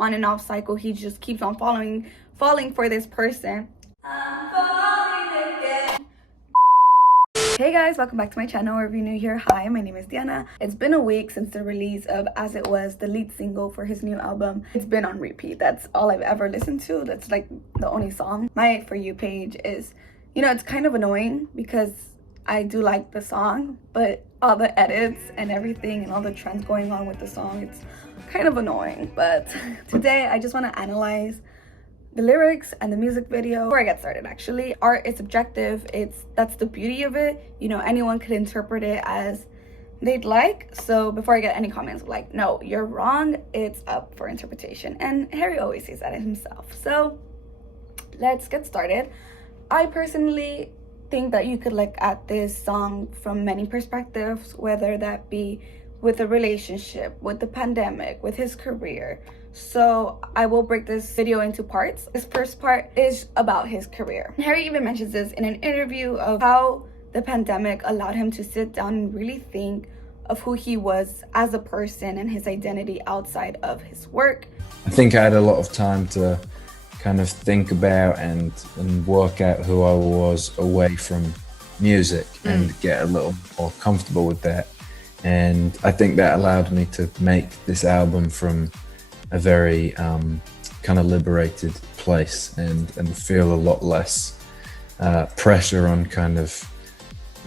on and off cycle. He just keeps on falling for this person. I'm falling again. Hey guys, welcome back to my channel, or if you're new here, hi, my name is Diana. It's been a week since the release of As It Was, the lead single for his new album. It's been on repeat. That's all I've ever listened to. That's like the only song. My For You page is, you know, it's kind of annoying because I do like the song, but all the edits and everything and all the trends going on with the song, it's kind of annoying. But today I just want to analyze the lyrics and the music video. Before I get started, actually, art is subjective. That's the beauty of it. You know, anyone could interpret it as they'd like. So before I get any comments like, no, you're wrong, it's up for interpretation. And Harry always says that himself. So let's get started. I personally think that you could look at this song from many perspectives, whether that be with a relationship, with the pandemic, with his career. So I will break this video into parts. This first part is about his career. Harry even mentions this in an interview of how the pandemic allowed him to sit down and really think of who he was as a person and his identity outside of his work. I think I had a lot of time to kind of think about and work out who I was away from music and get a little more comfortable with that. And I think that allowed me to make this album from a very kind of liberated place and feel a lot less pressure on kind of,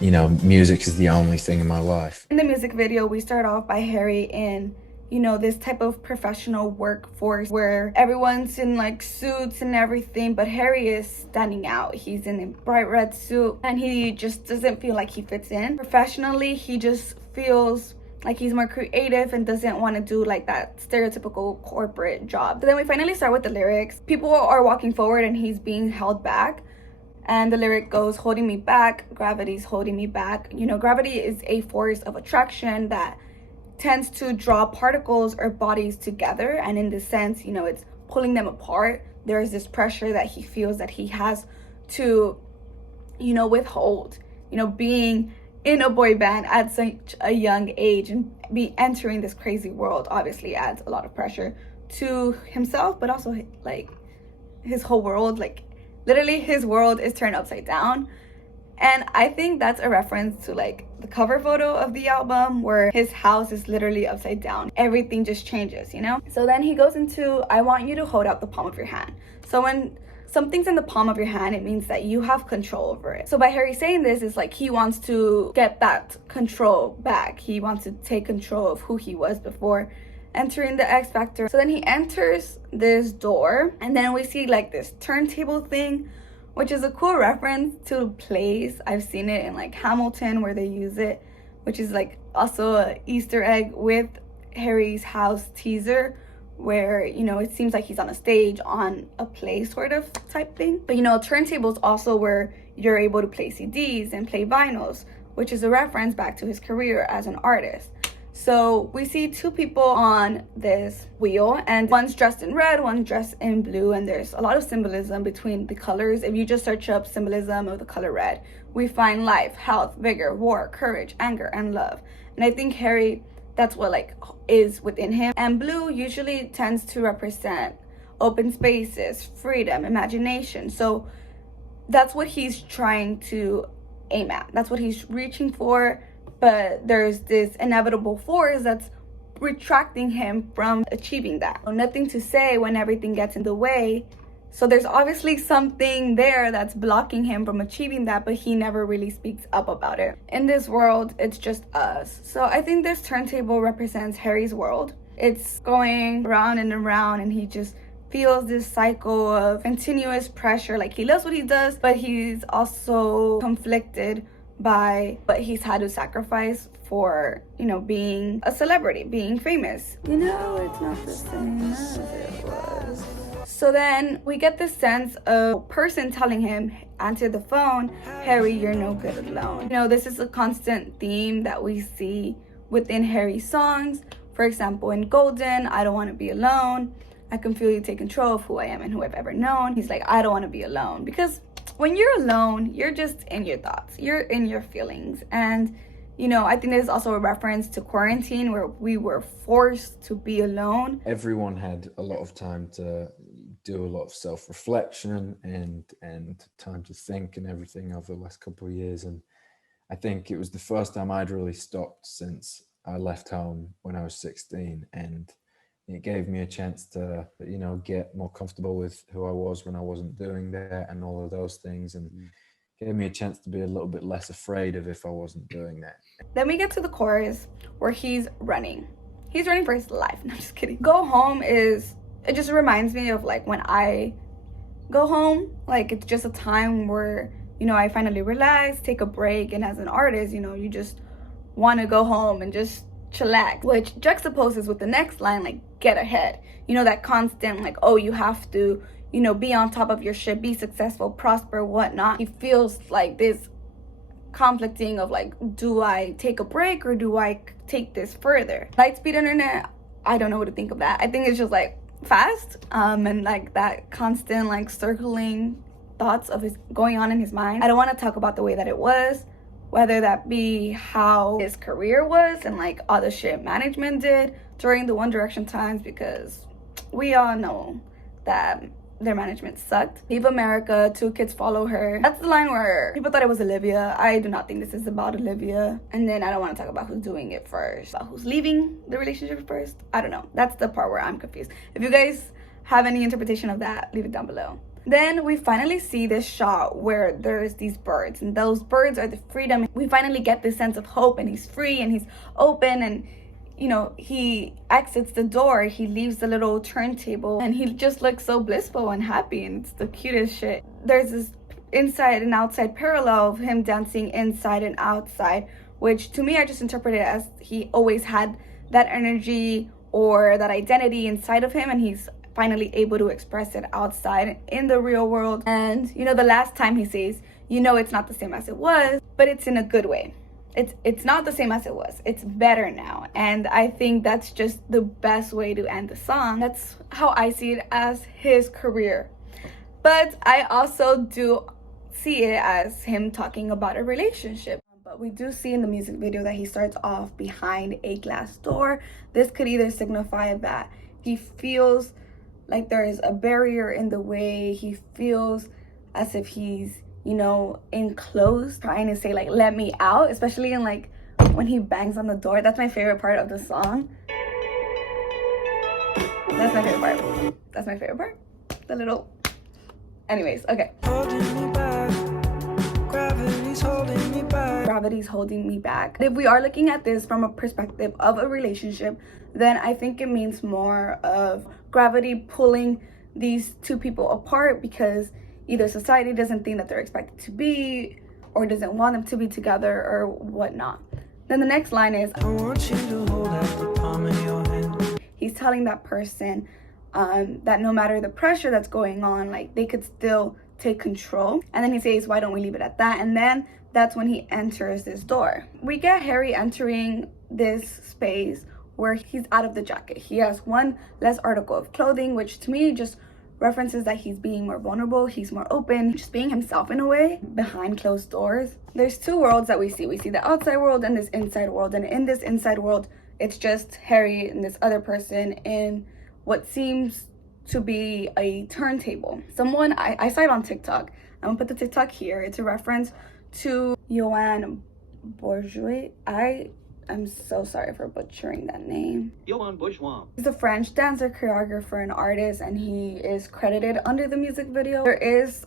you know, music is the only thing in my life. In the music video, we start off by Harry in, you know, this type of professional workforce where everyone's in like suits and everything, but Harry is standing out. He's in a bright red suit and he just doesn't feel like he fits in. Professionally, he just feels like he's more creative and doesn't want to do like that stereotypical corporate job. So then we finally start with the lyrics. People are walking forward and he's being held back. And the lyric goes, holding me back, gravity's holding me back. You know, gravity is a force of attraction that tends to draw particles or bodies together. And in this sense, you know, it's pulling them apart. There's this pressure that he feels that he has to, you know, withhold, you know, being in a boy band at such a young age and be entering this crazy world obviously adds a lot of pressure to himself, but also like his whole world. Like literally his world is turned upside down. And I think that's a reference to like the cover photo of the album where his house is literally upside down. Everything just changes, you know? So then he goes into, I want you to hold out the palm of your hand. So when something's in the palm of your hand, it means that you have control over it. So by Harry saying this, it's like he wants to get that control back. He wants to take control of who he was before entering the X Factor. So then he enters this door and then we see like this turntable thing, which is a cool reference to plays. I've seen it in like Hamilton where they use it, which is like also an Easter egg with Harry's house teaser, where, you know, it seems like he's on a stage on a play sort of type thing. But, you know, turntables also where you're able to play CDs and play vinyls, which is a reference back to his career as an artist. So we see two people on this wheel and one's dressed in red, one's dressed in blue, and there's a lot of symbolism between the colors. If you just search up symbolism of the color red, we find life, health, vigor, war, courage, anger, and love. And I think Harry, that's what like is within him. And blue usually tends to represent open spaces, freedom, imagination. So that's what he's trying to aim at. That's what he's reaching for. But there's this inevitable force that's retracting him from achieving that. So nothing to say when everything gets in the way. So there's obviously something there that's blocking him from achieving that, but he never really speaks up about it. In this world, it's just us. So I think this turntable represents Harry's world. It's going round and around and he just feels this cycle of continuous pressure. Like he loves what he does, but he's also conflicted by what he's had to sacrifice for, you know, being a celebrity, being famous. You know, it's not the same as it was. So then we get this sense of a person telling him, answer the phone, Harry, you're no good alone. You know, this is a constant theme that we see within Harry's songs. For example, in Golden, I don't want to be alone. I can feel you take control of who I am and who I've ever known. He's like, I don't want to be alone. Because when you're alone, you're just in your thoughts. You're in your feelings. And You know, I think this is also a reference to quarantine where we were forced to be alone. Everyone had a lot of time to do a lot of self-reflection and time to think and everything over the last couple of years. And I think it was the first time I'd really stopped since I left home when I was 16, and it gave me a chance to, get more comfortable with who I was when I wasn't doing that and all of those things, and gave me a chance to be a little bit less afraid of if I wasn't doing that. Then we get to the chorus where he's running. He's running for his life. No, I'm just kidding. Go home it just reminds me of like when I go home. Like it's just a time where, I finally relax, take a break. And as an artist, you just want to go home and just chillax, which juxtaposes with the next line, like get ahead. That constant like, oh, you have to, be on top of your shit, be successful, prosper, whatnot. He feels like this conflicting of like, do I take a break or do I take this further? Lightspeed internet, I don't know what to think of that. I think it's just like fast and like that constant like circling thoughts of his going on in his mind. I don't want to talk about the way that it was, whether that be how his career was and like all the shit management did during the One Direction times, because we all know that their management sucked. Leave America, 2 kids follow her. That's the line where people thought it was Olivia. I do not think this is about Olivia. And then I don't want to talk about who's doing it first, about who's leaving the relationship first. I don't know. That's the part where I'm confused. If you guys have any interpretation of that, leave it down below. Then we finally see this shot where there's these birds, and those birds are the freedom. We finally get this sense of hope, and he's free and he's open, and he exits the door, he leaves the little turntable, and he just looks so blissful and happy, and it's the cutest shit. There's this inside and outside parallel of him dancing inside and outside, which to me I just interpret it as he always had that energy or that identity inside of him, and he's finally able to express it outside in the real world. And the last time he says, it's not the same as it was, but it's in a good way. It's not the same as it was. It's better now. And I think that's just the best way to end the song. That's how I see it as his career. But I also do see it as him talking about a relationship. But we do see in the music video that he starts off behind a glass door. This could either signify that he feels like there is a barrier in the way. He feels as if he's enclosed, trying to say like, let me out, especially in like when he bangs on the door. That's my favorite part of the song. That's my favorite part. That's my favorite part. The little, anyways, okay. Holding me back. Gravity's holding me back. Gravity's holding me back. If we are looking at this from a perspective of a relationship, then I think it means more of gravity pulling these 2 people apart, because either society doesn't think that they're expected to be, or doesn't want them to be together, or whatnot. Then the next line is, I want you to hold out the palm of your hand. He's telling that person that no matter the pressure that's going on, like they could still take control. And then he says, why don't we leave it at that? And then that's when he enters this door. We get Harry entering this space where he's out of the jacket. He has one less article of clothing, which to me just references that he's being more vulnerable, he's more open, just being himself in a way behind closed doors. There's 2 worlds that we see. We see the outside world and this inside world. And in this inside world, it's just Harry and this other person in what seems to be a turntable. Someone I saw it on TikTok. I'm gonna put the TikTok here. It's a reference to Joanne Bourgeois. I'm so sorry for butchering that name. Johann Bourgeois. He's a French dancer, choreographer, and artist, and he is credited under the music video. There is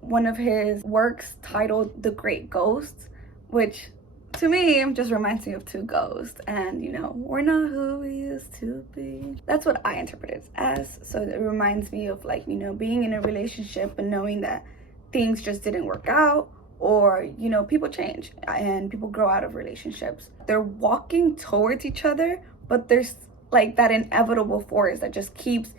one of his works titled The Great Ghost, which to me just reminds me of 2 ghosts, and we're not who we used to be. That's what I interpret it as. So it reminds me of like, being in a relationship and knowing that things just didn't work out, or people change and people grow out of relationships. They're walking towards each other, but there's like that inevitable force that just keeps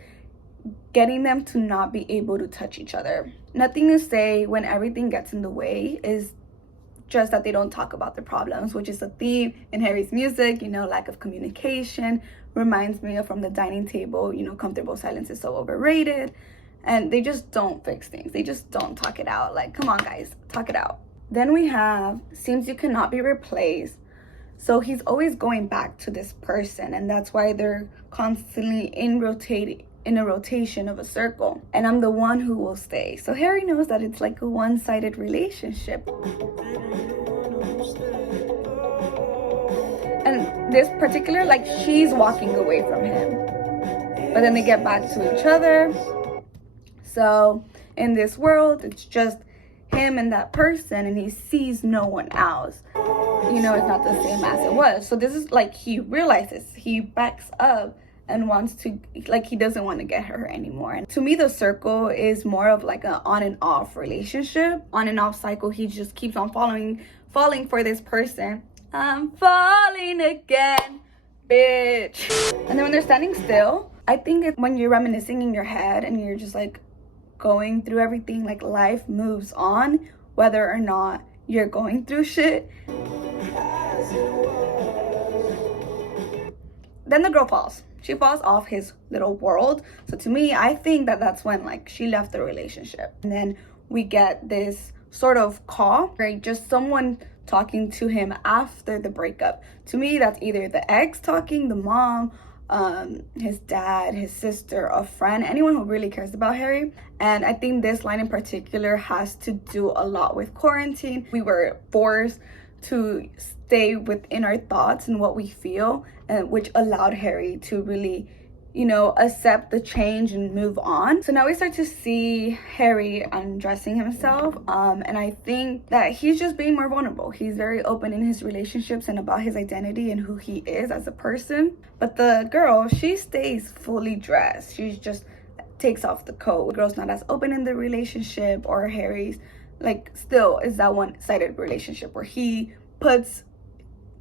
getting them to not be able to touch each other. Nothing to say when everything gets in the way is just that they don't talk about their problems, which is a theme in Harry's music. Lack of communication reminds me of From the Dining Table, comfortable silence is so overrated. And they just don't fix things. They just don't talk it out. Like, come on, guys, talk it out. Then we have Seems You Cannot Be Replaced, So he's always going back to this person, and that's why they're constantly in a rotation of a circle. And I'm the one who will stay. So Harry knows that it's like a one-sided relationship. And this particular, like, she's walking away from him, but then they get back to each other. So in this world, it's just him and that person, and he sees no one else. You know, it's not the same as it was. So this is like, he realizes, he backs up and wants to, like, he doesn't want to get her anymore. And to me, the circle is more of like an on and off relationship, on and off cycle. He just keeps on falling for this person. I'm falling again, bitch. And then when they're standing still, I think it's when you're reminiscing in your head and you're just like going through everything, like life moves on, whether or not you're going through shit. Then the girl falls. She falls off his little world. So to me, I think that that's when like she left the relationship. And then we get this sort of call, right? Just someone talking to him after the breakup. To me, that's either the ex talking, the mom, his dad, his sister, a friend, anyone who really cares about Harry. And I think this line in particular has to do a lot with quarantine. We were forced to stay within our thoughts and what we feel, and which allowed Harry to really, you know, accept the change and move on. So now we start to see Harry undressing himself, and I think that he's just being more vulnerable. He's very open in his relationships and about his identity and who he is as a person. But the girl, she stays fully dressed. She just takes off the coat. The girl's not as open in the relationship, or Harry's like still is that one-sided relationship where he puts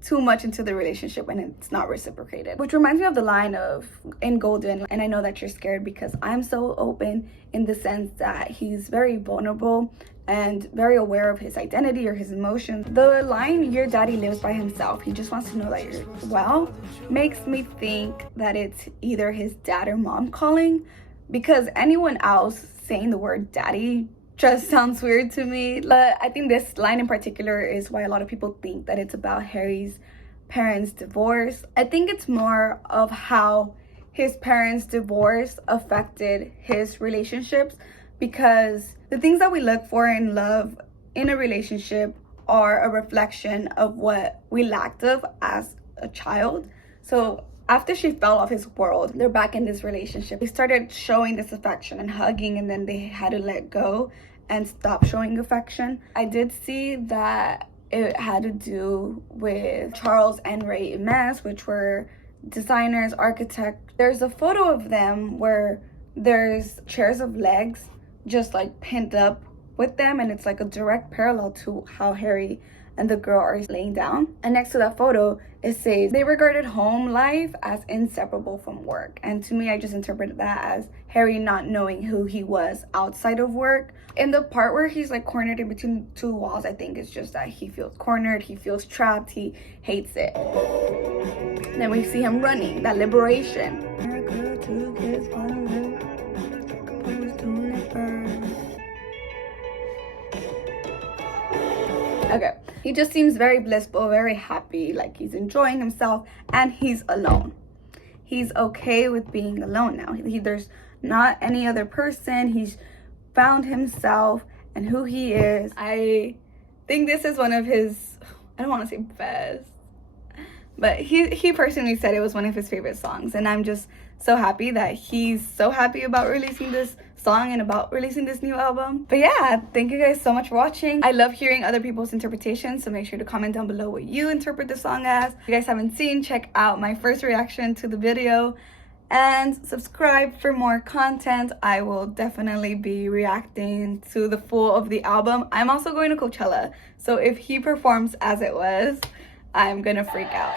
too much into the relationship and it's not reciprocated. Which reminds me of the line of in Golden, and I know that you're scared because I'm so open, in the sense that he's very vulnerable and very aware of his identity or his emotions. The line, your daddy lives by himself, he just wants to know that you're well, makes me think that it's either his dad or mom calling, because anyone else saying the word daddy just sounds weird to me. But I think this line in particular is why a lot of people think that it's about Harry's parents' divorce. I think it's more of how his parents' divorce affected his relationships, because the things that we look for in love in a relationship are a reflection of what we lacked of as a child. So after she fell off his world, they're back in this relationship. They started showing this affection and hugging, and then they had to let go and stop showing affection. I did see that it had to do with Charles and Ray Imes, which were designers, architects. There's a photo of them where there's chairs of legs just like pinned up with them, and it's like a direct parallel to how Harry and the girl are laying down. And next to that photo, it says they regarded home life as inseparable from work. And to me, I just interpreted that as Harry not knowing who he was outside of work. In the part where he's like cornered in between two walls, I think it's just that he feels cornered, he feels trapped, he hates it. Then we see him running, that liberation. Okay, he just seems very blissful, very happy, like he's enjoying himself, and he's alone. He's okay with being alone now. There's not any other person. He's found himself and who he is. I think this is one of his, I don't want to say best, but he personally said it was one of his favorite songs, and I'm just so happy that he's so happy about releasing this song and about releasing this new album. But yeah, thank you guys so much for watching. I love hearing other people's interpretations, so make sure to comment down below what you interpret the song as. If you guys haven't seen, check out my first reaction to the video and subscribe for more content. I will definitely be reacting to the full of the album. I'm also going to Coachella, so if he performs as it was, I'm gonna freak out.